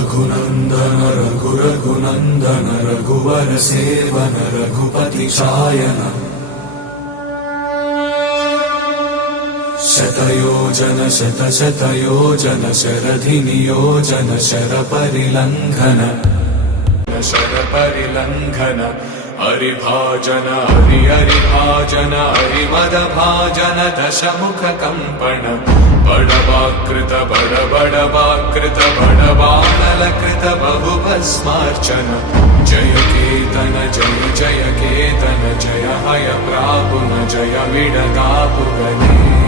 रघुनन्दन रघुरघुनन्दन रघुवर seven Raghupati चायन शतयोजन शतशतयोजन शरधि नियोजन शरपरिलङ्घन शरपरिलङ्घन हरिभाजन हरिभाजन हरिमदभाजन दशमुख कम्पन बडवाकृत बडबडवाकृत बडवानलकृत बहुभस्मार्चन जय केतन जय जय केतन जय हय प्रापुन जय विडदापुगने